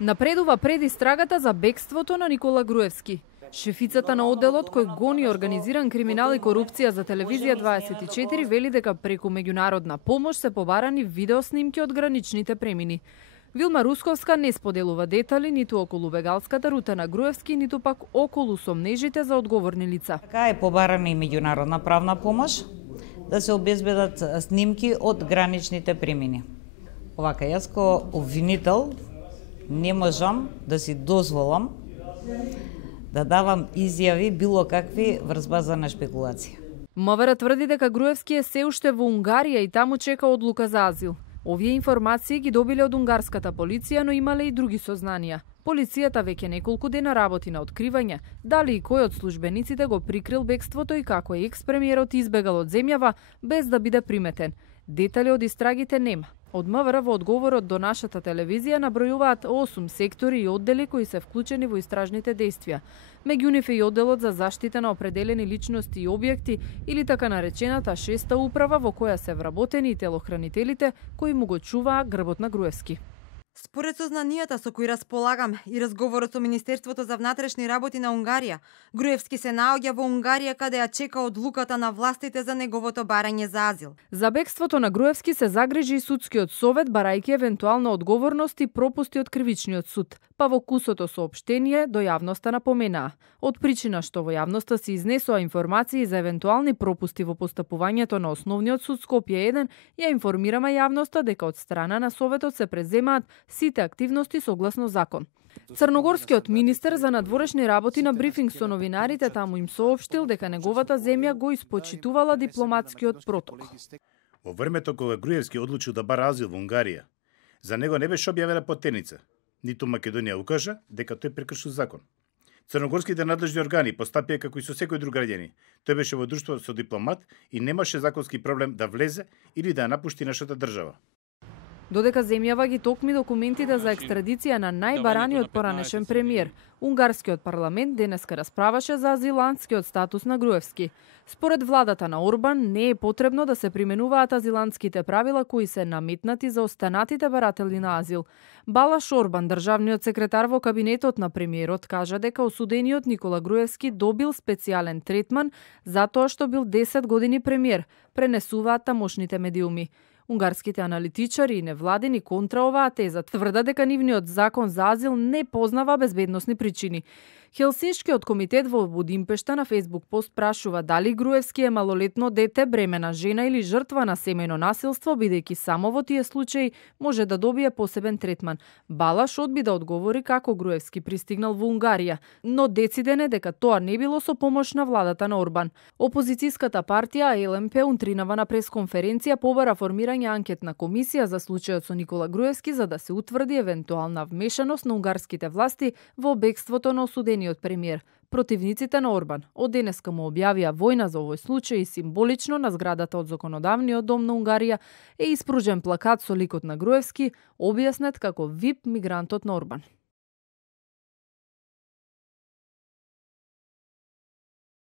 Напредува предистрагата за бегството на Никола Груевски. Шефицата на одделот кој гони организиран криминал и корупција за телевизија 24 вели дека преку меѓународна помош се побарани видеоснимки од граничните премини. Вилма Русковска не споделува детали ниту околу бегалската рута на Груевски, ниту пак околу сомнежите за одговорни лица. Така е побарана и меѓународна правна помош да се обезбедат снимки од граничните премини. Овака, јас ко обвинител не можам да си дозволам да давам изјави било какви врз база на шпекулација. МВР тврди дека Груевски е се уште во Унгарија и таму чека одлука за азил. Овие информации ги добиле од унгарската полиција, но имале и други сознанија. Полицијата веќе неколку дена работи на откривање дали и кој од службениците го прикрил бегството и како екс-премиерот избегал од земјава без да биде приметен. Детали од истрагите нема. Од МВР во одговорот до нашата телевизија набројуваат 8 сектори и оддели кои се вклучени во истражните действија. Меѓу нив е и одделот за заштита на определени личности и објекти или така наречената 6-та управа во која се вработени и телохранителите кои му го чуваа грбот на Груевски. Според сознанијата со кои располагам и разговорот со Министерството за внатрешни работи на Унгарија, Груевски се наоѓа во Унгарија каде ја чека одлуката на властите за неговото барање за азил. За бегството на Груевски се загрижи и судскиот совет, барајќи евентуална одговорност и пропусти од кривичниот суд, па во кусото соопштение до јавноста напоменаа. Од причина што во јавноста се изнесоа информации за евентуални пропусти во постапувањето на Основниот суд Скопје 1, ја информираме јавноста дека од страна на советот се преземаат сите активности согласно закон. Црногорскиот министер за надворешни работи на брифинг со новинарите таму им соопштил дека неговата земја го испочитувала дипломатскиот протокол. Во времето кога Груевски одлучил да бара азил во Унгарија, за него не беше објавена потеница, ниту Македонија укажа дека тој прекршил закон. Црногорските надлежни органи постапија како и со секој друг граѓани. Тој беше во друштво со дипломат и немаше законски проблем да влезе или да ја напушти нашата држава. Додека земјава ги токми документите за екстрадиција на најбараниот поранешен премиер, унгарскиот парламент денеска расправаше за азилантскиот статус на Груевски. Според владата на Орбан не е потребно да се применуваат азилантските правила кои се наметнати за останатите баратели на азил. Балаш Орбан, државниот секретар во кабинетот на премиерот, кажа дека осудениот Никола Груевски добил специјален третман затоа што бил 10 години премиер, пренесуваат тамошните медиуми. Унгарските аналитичари и невладени контра оваа теза тврдат дека нивниот закон за азил не познава безбедносни причини. Хелсиншкиот комитет во Будимпешта на Фейсбук пост прашува дали Груевски е малолетно дете, бремена жена или жртва на семејно насилство, бидејќи само во тие случаи може да добие посебен третман. Балаш одби да одговори како Груевски пристигнал во Унгарија, но дециден е дека тоа не било со помош на владата на Орбан. Опозицијската партија ЛМП унтринава на пресконференција побара формирање анкетна комисија за случајот со Никола Груевски за да се утврди евентуална вмешаност на унгарските власти во бегството на осудениот премиер. Противниците на Орбан од денеска му објавија војна за овој случај и символично на зградата од Законодавниот дом на Унгарија е испружен плакат со ликот на Груевски, објаснет како VIP мигрантот на Орбан.